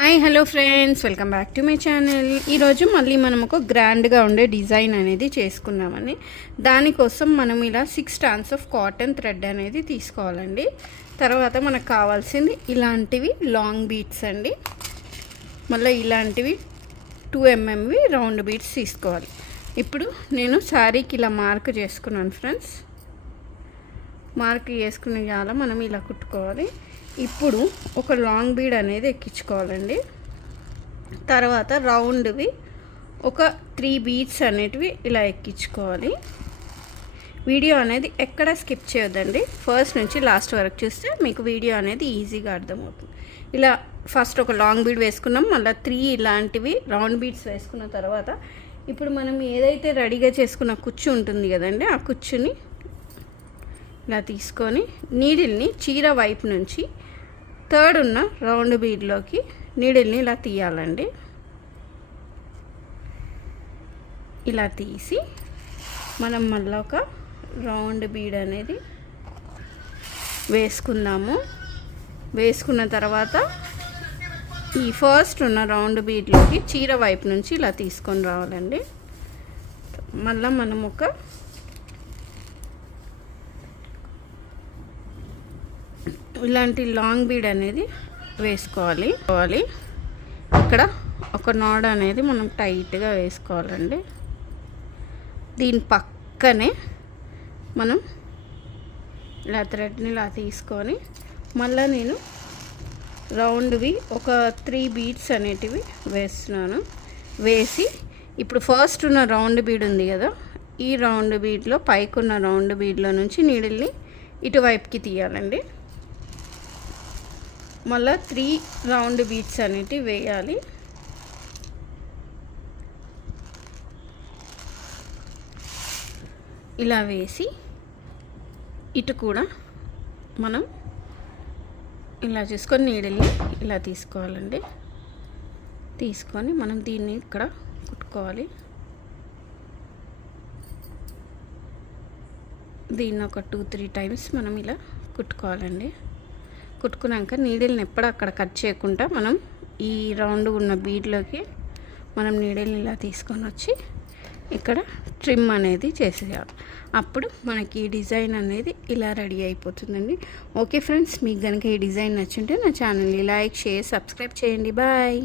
Hi hello friends, welcome back to my channel. ఈరోజు మళ్ళీ మనం ఒక గ్రాండ్గా ఉండే డిజైన్ అనేది చేసుకున్నామని. దానికోసం మనం ఇలా 6 స్టాండ్స్ ఆఫ్ కాటన్ థ్రెడ్ అనేది తీసుకోవాలండి. తర్వాత మనకు కావాల్సింది ఇలాంటివి లాంగ్ బీడ్స్ అండి. మళ్ళీ ఇలాంటివి 2 mmవి రౌండ్ బీడ్స్ తీసుకోవాలి. ఇప్పుడు నేను శారీకి ఇలా మార్క్ చేసుకున్నాను ఫ్రెండ్స్. మార్క్ చేసుకునే చాలా మనం ఇలా కుట్టుకోవాలి. ఇప్పుడు ఒక లాంగ్ బీడ్ అనేది ఎక్కించుకోవాలండి. తర్వాత రౌండ్వి ఒక 3 బీడ్స్ అనేటివి ఇలా ఎక్కించుకోవాలి. వీడియో అనేది ఎక్కడ స్కిప్ చేయొద్దండి. ఫస్ట్ నుంచి లాస్ట్ వరకు చూస్తే మీకు వీడియో అనేది ఈజీగా అర్థమవుతుంది. ఇలా ఫస్ట్ ఒక లాంగ్ బీడ్ వేసుకున్నాం, మళ్ళీ 3 ఇలాంటివి రౌండ్ బీడ్స్ వేసుకున్న తర్వాత ఇప్పుడు మనం ఏదైతే రెడీగా చేసుకున్న కుచ్చు ఉంటుంది కదండి, ఆ కుచ్చుని ఇలా తీసుకొని నీడిల్ని చీర వైపు నుంచి థర్డ్ ఉన్న రౌండ్ బీడ్లోకి నీడిల్ని ఇలా తీయాలండి. ఇలా తీసి మనం మళ్ళీ ఒక రౌండ్ బీడ్ అనేది వేసుకుందాము. వేసుకున్న తర్వాత ఈ ఫస్ట్ ఉన్న రౌండ్ బీడ్లోకి చీర వైపు నుంచి ఇలా తీసుకొని రావాలండి. మళ్ళీ మనం ఒక ఇలాంటి లాంగ్ బీడ్ అనేది వేసుకోవాలి. ఇక్కడ ఒక నాడ్ అనేది మనం టైట్గా వేసుకోవాలండి. దీని పక్కనే మనం ఇలా థ్రెడ్ని ఇలా తీసుకొని మళ్ళీ నేను రౌండ్వి ఒక 3 బీడ్స్ అనేటివి వేస్తున్నాను. వేసి ఇప్పుడు ఫస్ట్ ఉన్న రౌండ్ బీడ్ ఉంది కదా, ఈ రౌండ్ బీడ్లో పైకున్న రౌండ్ బీడ్లో నుంచి నీడిల్ని ఇటువైపుకి తీయాలండి. మళ్ళీ 3 రౌండ్ బీడ్స్ అనేటివి వేయాలి. ఇలా వేసి ఇటు కూడా మనం ఇలా చేసుకొని నీడిల్ని ఇలా తీసుకోవాలండి. తీసుకొని మనం దీన్ని ఇక్కడ కుట్టుకోవాలి. దీన్ని ఒక 2-3 టైమ్స్ మనం ఇలా కుట్టుకోవాలండి. కుట్టుకున్నాక నీడిల్ని ఎప్పుడు అక్కడ కట్ చేయకుండా మనం ఈ రౌండ్ ఉన్న బీడ్లోకి మనం నీడిల్ని ఇలా తీసుకొని వచ్చి ఇక్కడ ట్రిమ్ అనేది చేసేయాలి. అప్పుడు మనకి ఈ డిజైన్ అనేది ఇలా రెడీ అయిపోతుందండి. ఓకే ఫ్రెండ్స్, మీకు కనుక ఈ డిజైన్ నచ్చుంటే నా ఛానల్ని లైక్, షేర్, సబ్స్క్రైబ్ చేయండి. బాయ్.